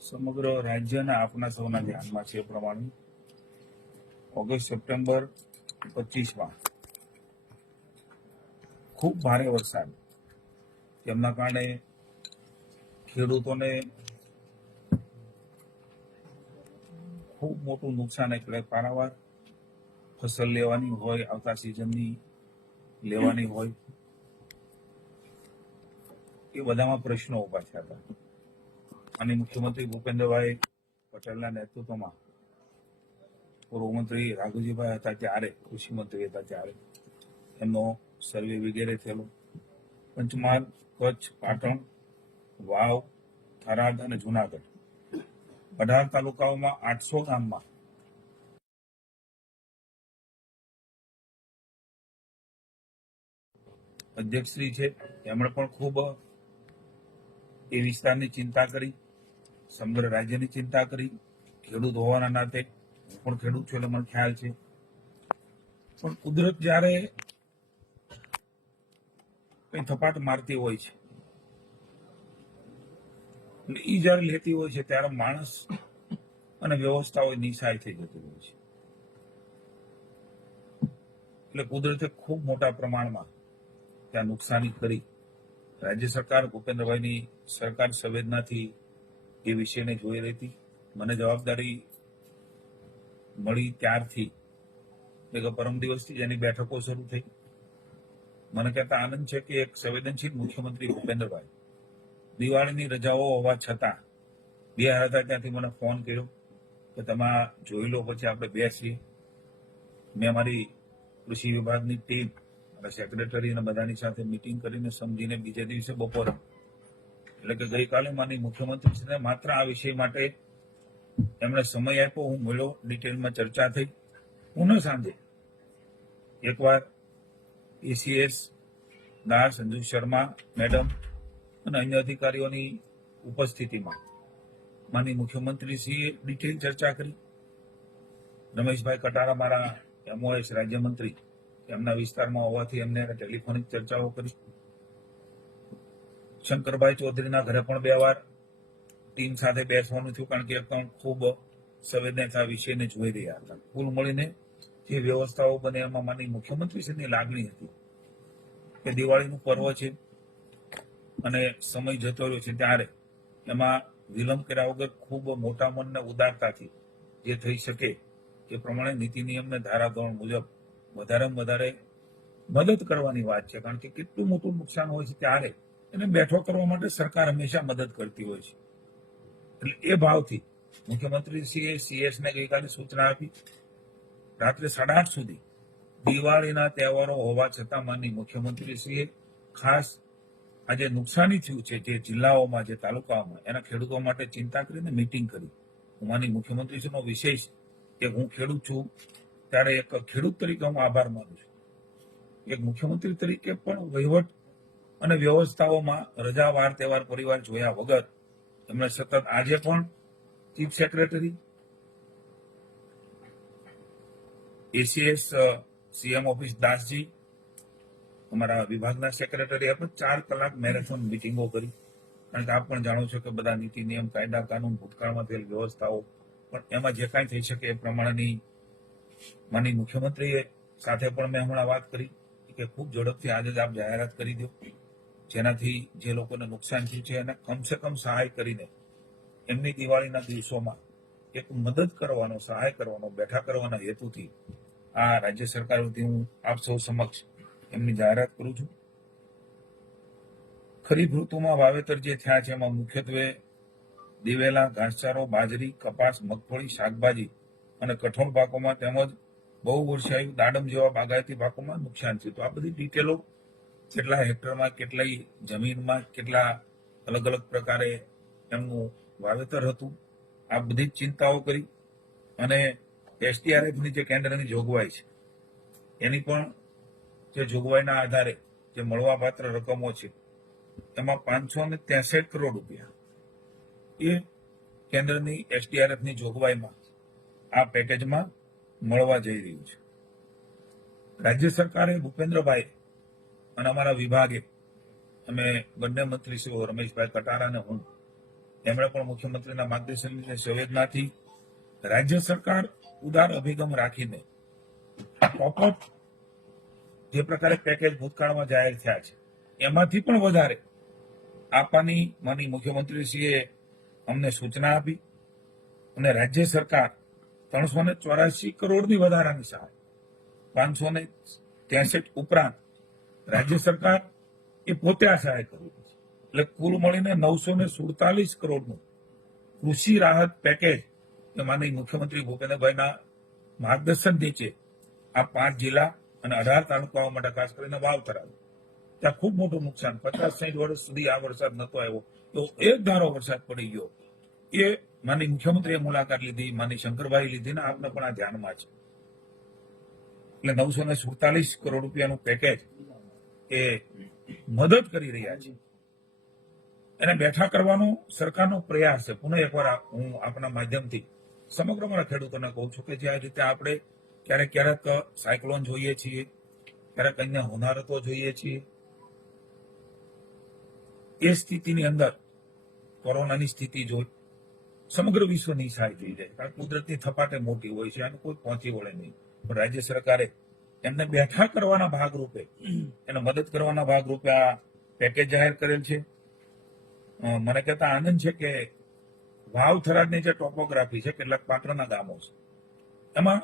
સમગ્ર રાજ્યના આપના સૌના ધ્યાનમાં છે પ્રમાણે ઓગસ્ટ સપ્ટેમ્બર 25માં ખૂબ ભારે વરસાદ, જેમના કારણે ખેડૂતોને ખૂબ મોટું નુકસાન, એટલે પારાવાર ફસલ લેવાની હોય, આવતા સિઝનની લેવાની હોય, એ બધામાં પ્રશ્નો ઉભા થયા હતા. અને મુખ્યમંત્રી ભૂપેન્દ્રભાઈ પટેલના નેતૃત્વમાં પૂર્વ મંત્રી રાઘુજીભાઈ હતા ત્યારે, કૃષિ મંત્રી હતા ત્યારે એમનો સર્વે વગેરે થયેલો. પંચમહાલ, કચ્છ, પાટણ, વાવ, થરાદ અને જુનાગઢ 18 તાલુકાઓમાં 800 ગામમાં અધ્યક્ષશ્રી છે, એમણે પણ ખૂબ એ વિસ્તારની ચિંતા કરી, સમગ્ર રાજ્યની ચિંતા કરી. ખેડૂત હોવાના નાતે હું પણ ખેડૂત છું એટલે મને ખ્યાલ છે. પણ કુદરત જ્યારે કઈ થપાટ મારતી હોય છે અને ઈ જયારે લેતી હોય છે ત્યારે માણસ અને વ્યવસ્થાઓ નિશાય થઈ જતી હોય છે. એટલે કુદરતે ખૂબ મોટા પ્રમાણમાં ત્યાં નુકસાની કરી. રાજ્ય સરકાર, ભૂપેન્દ્રભાઈની સરકાર સંવેદનાથી એ વિષયને જોઈ રહી હતી. મને જવાબદારી મળી ત્યારથી, એટલે કે પરમ દિવસથી જ એની બેઠકો શરૂ થઈ. મને કહેતા આનંદ છે કે એક સંવેદનશીલ મુખ્યમંત્રી ભૂપેન્દ્રભાઈ દિવાળીની રજાઓ હોવા છતાં બિહાર હતા ત્યાંથી મને ફોન કર્યો કે તમે જોઈ લો, પછી આપણે બેસીએ. મેં મારી કૃષિ વિભાગની ટીમ અને સેક્રેટરી અને બધાની સાથે મિટિંગ કરીને સમજીને બીજે દિવસે બપોરે, એટલે કે ગઈકાલે માની મુખ્યમંત્રીશ્રીને માત્ર આ વિષય માટે એમણે સમય આપ્યો. હું મળ્યો, ડિટેલમાં ચર્ચા થઈ. પુનઃ સાંજે એકવાર એસીએસ દાસ, સંજુ શર્મા મેડમ અને અન્ય અધિકારીઓની ઉપસ્થિતિમાં માની મુખ્યમંત્રીશ્રીએ ડિટેલ ચર્ચા કરી. રમેશભાઈ કટારા, મારા એમઓએસ રાજ્યમંત્રી, એમના વિસ્તારમાં હોવાથી એમને ટેલિફોનિક ચર્ચાઓ કરી. શંકરભાઈ ચૌધરીના ઘરે પણ 2 વાર ટીમ સાથે બેસવાનું થયું, કારણ કે એ પણ ખૂબ સંવેદનશીલ વિષયને જોઈ રહ્યા હતા. કુલ મળીને જે વ્યવસ્થાઓ બને એમાં માની મુખ્યમંત્રીશ્રીની લાગણી હતી કે દિવાળીનું પર્વ છે અને સમય જતો રહ્યો છે, ત્યારે એમાં વિલંબ કર્યા વગર ખૂબ મોટા મનને ઉદારતાથી જે થઈ શકે એ પ્રમાણે નીતિ નિયમને ધારાધોરણ મુજબ વધારેમાં વધારે મદદ કરવાની વાત છે. કારણ કે કેટલું મોટું નુકસાન હોય છે ત્યારે એને બેઠો કરવા માટે સરકાર હંમેશા મદદ કરતી હોય છે. એટલે એ ભાવથી મુખ્યમંત્રીશ્રીએ સીએસને ગઈકાલે સૂચના આપી. રાત્રે 8:30 સુધી દિવાળીના તહેવારો હોવા છતાં માનની મુખ્યમંત્રીશ્રીએ ખાસ આ જે નુકસાની થયું છે જે જિલ્લાઓમાં, જે તાલુકાઓમાં, એના ખેડૂતો માટે ચિંતા કરીને મિટિંગ કરી. હું માની મુખ્યમંત્રીશ્રીનો વિશેષ કે હું ખેડૂત છું ત્યારે એક ખેડૂત તરીકે હું આભાર માનું છું. એક મુખ્યમંત્રી તરીકે પણ વહીવટ અને વ્યવસ્થાઓમાં રજા, વાર તહેવાર, પરિવાર જોયા વગર એમણે સતત આજે પણ chief secretary, ACS CM office Dasji, અમારા વિભાગના સેક્રેટરી, આપણે 4 કલાક મેરેથોન મિટિંગો કરી. કારણ કે આપ પણ જાણો છો કે બધા નીતિ નિયમ, કાયદા કાનૂન, ભૂતકાળમાં થયેલ વ્યવસ્થાઓ, પણ એમાં જે કાંઈ થઈ શકે એ પ્રમાણેની માની મુખ્યમંત્રીએ સાથે પણ મેં હમણાં વાત કરી કે ખૂબ ઝડપથી આજે જ આપ જાહેરાત કરી દો, જેનાથી જે લોકોને નુકસાન થયું છે એને કમસે કમ સહાય કરીને એમની દિવાળીના દિવસોમાં એક મદદ કરવાનો, સહાય કરવાનો, બેઠા કરવાના હેતુથી આ રાજ્ય સરકાર વતી હું આપ સૌ સમક્ષ એમની જાહેરાત કરું છું. ખરીફ ઋતુમાં વાવેતર જે થયા છે એમાં મુખ્યત્વે દિવેલા, ઘાસચારો, બાજરી, કપાસ, મગફળી, શાકભાજી અને કઠોળ પાકોમાં તેમજ બહુ વર્ષાયુ દાડમ જેવા બાગાયતી પાકોમાં નુકસાન થયું. તો આ બધી ડિટેલો, કેટલા હેક્ટરમાં, કેટલી જમીનમાં, કેટલા અલગ અલગ પ્રકારે એમનું વાવેતર હતું, આ બધી જ ચિંતાઓ કરી. અને એસડીઆરએફની જે કેન્દ્રની જોગવાઈ છે એની પણ જે જોગવાઈના આધારે જે મળવાપાત્ર રકમો છે એમાં 563 કરોડ રૂપિયા એ કેન્દ્રની એસડીઆરએફની જોગવાઈમાં આ પેકેજમાં મળવા જઈ રહ્યું છે. રાજ્ય સરકારે, ભૂપેન્દ્રભાઈ અને અમારા વિભાગે અમે બંને મંત્રીશ્રીઓ રમેશભાઈ કટારા અને હું, એમણે પણ મુખ્યમંત્રીના માર્ગદર્શનની સંવેદનાથી રાજ્ય સરકાર ઉદાર અભિગમ રાખીને ટોપઅપ જે પ્રકારે પેકેજ ભૂતકાળમાં જાહેર થયા છે એમાંથી પણ વધારે આપવાની માનનીય મુખ્યમંત્રીશ્રીએ અમને સૂચના આપી અને રાજ્ય સરકાર 384 કરોડની વધારાની સહાય 563 ઉપરાંત રાજ્ય સરકાર એ પોતે આ સહાય કરી છે. એટલે કુલ મળીને 947 કરોડનું કૃષિ રાહત પેકેજ એ માનનીય મુખ્યમંત્રી ભૂપેન્દ્રભાઈના માર્ગદર્શન નીચે આ 5 જિલ્લા અને 18 તાલુકાઓ માટે ખાસ કરીને વાવતર આવ્યું. ત્યાં ખૂબ મોટું નુકસાન, 50-60 વર્ષ સુધી આ વરસાદ નતો આવ્યો તો એક ધારો વરસાદ પડી ગયો. એ માનનીય મુખ્યમંત્રીએ મુલાકાત લીધી, માનનીય શંકરભાઈ લીધી ને આપને પણ આ ધ્યાનમાં છે. એટલે 947 કરોડ રૂપિયાનું પેકેજ એ મદદ કરી રહ્યા છે. એને બેઠા કરવાનો સરકારનો પ્રયાસ છે. પુનઃ એકવાર હું આપના માધ્યમથી સમગ્ર મારા ખેડૂતોને કહું છું કે જે આ રીતે આપણે ક્યારેક સાયક્લોન જોઈએ છીએ, ક્યારેક અન્ય હોનારતો જોઈએ છીએ, એ સ્થિતિની અંદર કોરોનાની સ્થિતિ જોઈ સમગ્ર વિશ્વની સહાય થઈ જાય. કારણ કુદરતની થપાટે મોટી હોય છે અને કોઈ પહોંચી વળે નહીં. પણ રાજ્ય સરકારે એમને બેઠા કરવાના ભાગરૂપે, એને મદદ કરવાના ભાગરૂપે આ પેકેજ જાહેર કરેલ છે. મને કહેતા આનંદ છે કે વાવ થરાદની જે ટોપોગ્રાફી છે, કેટલાક પાત્રના ગામો છે, એમાં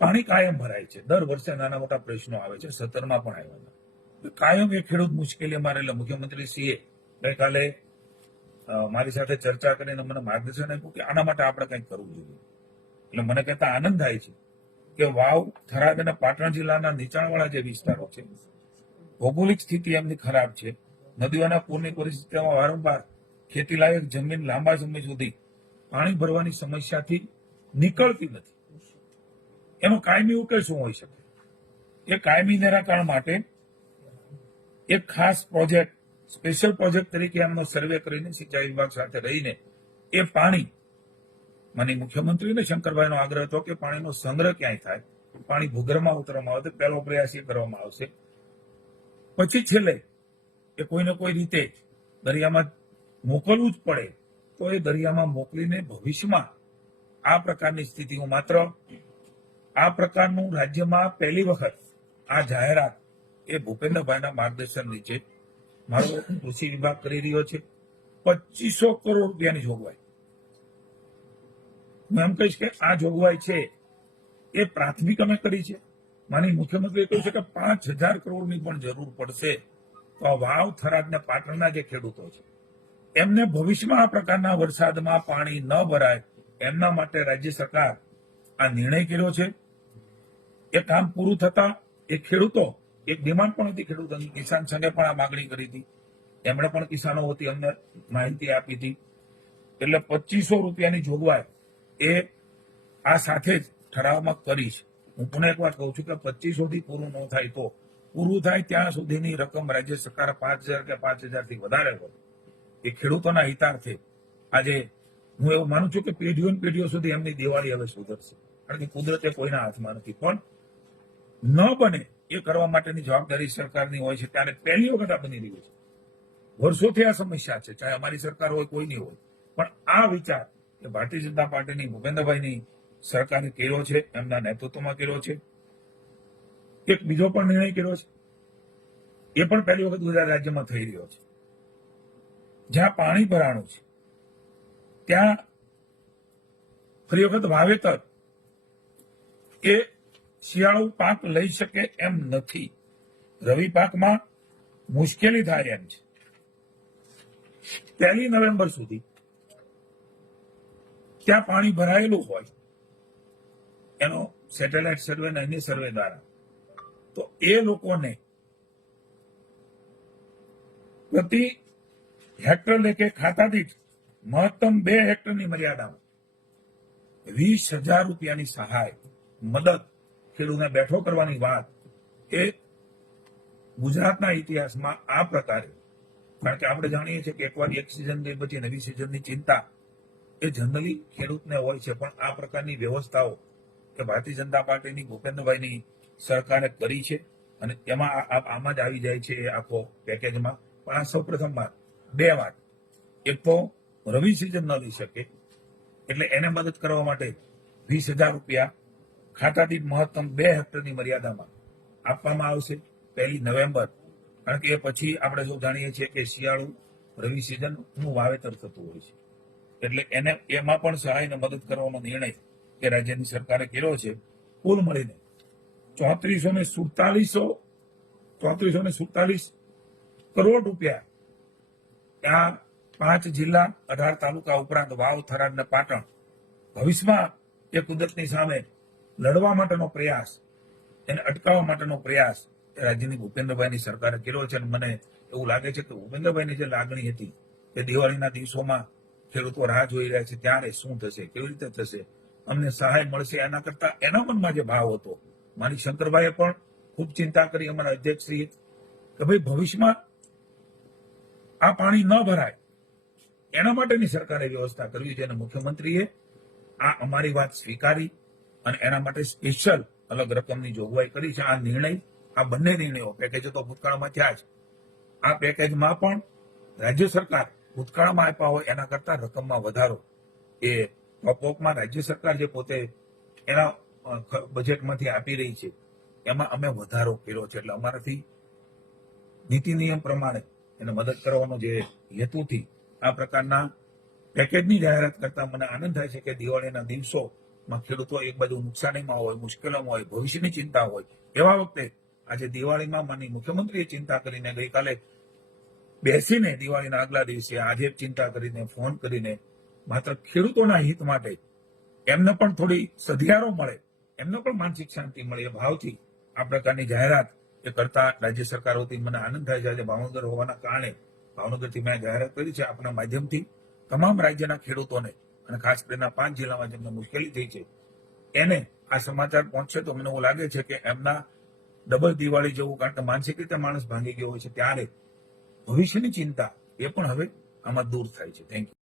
પાણી કાયમ ભરાય છે. દર વર્ષે નાના મોટા પ્રશ્નો આવે છે. 17માં પણ આવ્યા. કાયમ એ ખેડૂત મુશ્કેલીમાં રહેલા મુખ્યમંત્રીશ્રીએ ગઈકાલે મારી સાથે ચર્ચા કરીને મને માર્ગદર્શન આપ્યું કે આના માટે આપણે કંઈક કરવું જોઈએ. એટલે મને કહેતા આનંદ થાય છે કે વાવ, થરાદ અને પાટણ જિલ્લાના નીચાણવાળા જે વિસ્તારો છે, ભૌગોલિક સ્થિતિ એમની ખરાબ છે. નદીઓના પૂરની પરિસ્થિતિમાં વારંવાર ખેતીલાયક જમીન લાંબા સમય સુધી પાણી ભરવાની સમસ્યાથી નીકળતી નથી. એનો કાયમી ઉકેલ શું હોઈ શકે? એ કાયમી નિરાકરણ માટે એક ખાસ પ્રોજેક્ટ, સ્પેશિયલ પ્રોજેક્ટ તરીકે એમનો સર્વે કરીને સિંચાઈ વિભાગ સાથે રહીને એ પાણી, મને મુખ્યમંત્રીને શંકરભાઈનો આગ્રહ હતો કે પાણીનો સંગ્રહ ક્યાંય થાય, પાણી ભૂગર્ભમાં ઉતરવામાં આવે તો પહેલો પ્રયાસ એ કરવામાં આવશે. પછી છેલ્લે એ કોઈને કોઈ રીતે દરિયામાં મોકલવું જ પડે તો એ દરિયામાં મોકલીને ભવિષ્યમાં આ પ્રકારની સ્થિતિઓ, માત્ર આ પ્રકારનું રાજ્યમાં પહેલી વખત આ જાહેરાત એ ભૂપેન્દ્રભાઈના માર્ગદર્શન નીચે મારો કૃષિ વિભાગ કરી રહ્યો છે. 2500 કરોડ રૂપિયાની જોગવાઈ. હું એમ કહીશ કે આ જોગવાઈ છે એ પ્રાથમિક અમે કરી છે. માનનીય મુખ્યમંત્રીએ કહ્યું છે કે 5000 કરોડની પણ જરૂર પડશે તો આ વાવ, થરાદ ને પાટણના જે ખેડૂતો છે એમને ભવિષ્યમાં આ પ્રકારના વરસાદમાં પાણી ન ભરાય એમના માટે રાજ્ય સરકાર આ નિર્ણય કર્યો છે. એ કામ પૂરું થતા એ ખેડૂતો, એક ડિમાન્ડ પણ હતી ખેડૂતોની, કિસાન સંઘે પણ આ માગણી કરી હતી, એમણે પણ કિસાનો વતી અમને માહિતી આપી હતી. એટલે 2500 રૂપિયાની જોગવાઈ એ આ સાથે જ ઠરાવમાં કરી છે. હું પુનઃ એકવાર કહું છું કે 2500 થી પૂરું ન થાય તો પૂરું થાય ત્યાં સુધીની રકમ રાજ્ય સરકાર 5000 કે 5000 થી વધારે હોય એ ખેડૂતોના હિતાર્થે આજે હું એવું માનું છું કે પેઢીઓ સુધી એમની દિવાળી હવે સુધરશે. કારણ કે કુદરતે કોઈના હાથમાં નથી. પણ ન બને એ કરવા માટેની જવાબદારી સરકારની હોય છે. ત્યારે પહેલી વખત આ બની રહ્યું છે. વર્ષોથી આ સમસ્યા છે, ચાહે અમારી સરકાર હોય, કોઈની હોય. પણ આ વિચાર એ ભારતીય જનતા પાર્ટીની, ભૂપેન્દ્રભાઈની સરકારે કર્યો છે, એમના નેતૃત્વમાં કર્યો છે. એક બીજો પણ નિર્ણય કર્યો છે, એ પણ પહેલી વખત ગુજરાત રાજ્યમાં થઈ રહ્યો છે. જ્યાં પાણી ભરાણું છે ત્યાં ફરી વખત વાવેતર એ શિયાળુ પાક લઈ શકે એમ નથી. રવિ પાકમાં મુશ્કેલી થાય એમ છે. 1 નવેમ્બર સુધી ત્યાં પાણી ભરાયેલું હોય એનો સેટેલાઇટ સર્વે અને અન્ય સર્વે દ્વારા તો એ લોકોને પ્રતિ હેક્ટર લેખે ખાતા દીઠ મહત્તમ 2 હેક્ટરની મર્યાદામાં 20,000 રૂપિયાની સહાય, મદદ ખેડૂતને બેઠો કરવાની વાત એ ગુજરાતના ઇતિહાસમાં આ પ્રકારે, કારણ કે આપણે જાણીએ છીએ કે એકવાર એક સિઝન ગઈ પછી નવી સિઝનની ચિંતા એ જનરલી ખેડૂતને હોય છે. પણ આ પ્રકારની વ્યવસ્થાઓ કે ભારતીય જનતા પાર્ટીની, ભૂપેન્દ્રભાઈની સરકારે કરી છે અને એમાં આમાં જ આવી જાય છે એ આખો પેકેજમાં. પણ આ સૌ પ્રથમ વાત, બે વાત. એક તો રવિ સિઝન ન લઈ શકે એટલે એને મદદ કરવા માટે 20,000 રૂપિયા ખાતા દીઠ મહત્તમ 2 હેક્ટરની મર્યાદામાં આપવામાં આવશે 1 નવેમ્બર. કારણ કે એ પછી આપણે જો જાણીએ છીએ કે શિયાળુ રવિ સિઝનનું વાવેતર થતું હોય છે, એટલે એને એમાં પણ સહાય અને મદદ કરવાનો નિર્ણય કે રાજ્યની સરકારે કર્યો છે. કુલ મળીને 3447 કરોડ રૂપિયા આ 5 જિલ્લા 18 તાલુકા ઉપરાંત વાવ, થરાદ અને પાટણ ભવિષ્યમાં એ કુદરતની સામે લડવા માટેનો પ્રયાસ, એને અટકાવવા માટેનો પ્રયાસ રાજ્યની ભૂપેન્દ્રભાઈની સરકારે કર્યો છે. અને મને એવું લાગે છે કે ભૂપેન્દ્રભાઈની જે લાગણી હતી કે દિવાળીના દિવસોમાં ખેડૂતો રાહ જોઈ રહ્યા છે, ત્યારે શું થશે, કેવી રીતે થશે, અમને સહાય મળશે, એના કરતા એના મનમાં જે ભાવ હતો, મારી શંકરભાઈએ પણ ખૂબ ચિંતા કરી, અમારા અધ્યક્ષશ્રીએ, કે ભાઈ ભવિષ્યમાં આ પાણી ન ભરાય એના માટેની સરકારે વ્યવસ્થા કરવી છે. અને મુખ્યમંત્રીએ આ અમારી વાત સ્વીકારી અને એના માટે સ્પેશિયલ અલગ રકમની જોગવાઈ કરી છે. આ બંને નિર્ણયો, પેકેજો તો ભૂતકાળમાં થયા જ, આ પેકેજમાં પણ રાજ્ય સરકાર ભૂતકાળમાં આપ્યા હોય એના કરતા રકમમાં વધારો એ ટોપઅપમાં રાજ્ય સરકાર જે પોતે એના બજેટમાંથી આપી રહી છે એમાં અમે વધારો કર્યો છે. એટલે અમારાથી નીતિ નિયમ પ્રમાણે એને મદદ કરવાનો જે હેતુથી આ પ્રકારના પેકેજની જાહેરાત કરતા મને આનંદ થાય છે કે દિવાળીના દિવસોમાં ખેડૂતો એક બાજુ નુકસાનીમાં હોય, મુશ્કેલીમાં હોય, ભવિષ્યની ચિંતા હોય, એવા વખતે આજે દિવાળીમાં માની મુખ્યમંત્રીએ ચિંતા કરીને ગઈકાલે બેસીને દિવાળીના આગલા દિવસે આજે ચિંતા કરીને ફોન કરીને માત્ર ખેડૂતોના હિત માટે એમને પણ થોડી સધિયારો મળે, એમને પણ માનસિક શાંતિ મળે એ ભાવથી આ પ્રકારની જાહેરાત એ કરતા રાજ્ય સરકાર વતી મને આનંદ થાય છે. આજે ભાવનગર હોવાના કારણે ભાવનગરથી મેં જાહેરાત કરી છે આપણા માધ્યમથી તમામ રાજ્યના ખેડૂતોને, અને ખાસ કરીને 5 જિલ્લામાં જેમને મુશ્કેલી થઈ છે એને આ સમાચાર પહોંચશે તો મને એવું લાગે છે કે એમના ડબલ દિવાળી જેવું, કારણ કે માનસિક રીતે માણસ ભાંગી ગયો હોય છે, ત્યારે ભવિષ્યની ચિંતા એ પણ હવે આમાં દૂર થાય છે. Thank you.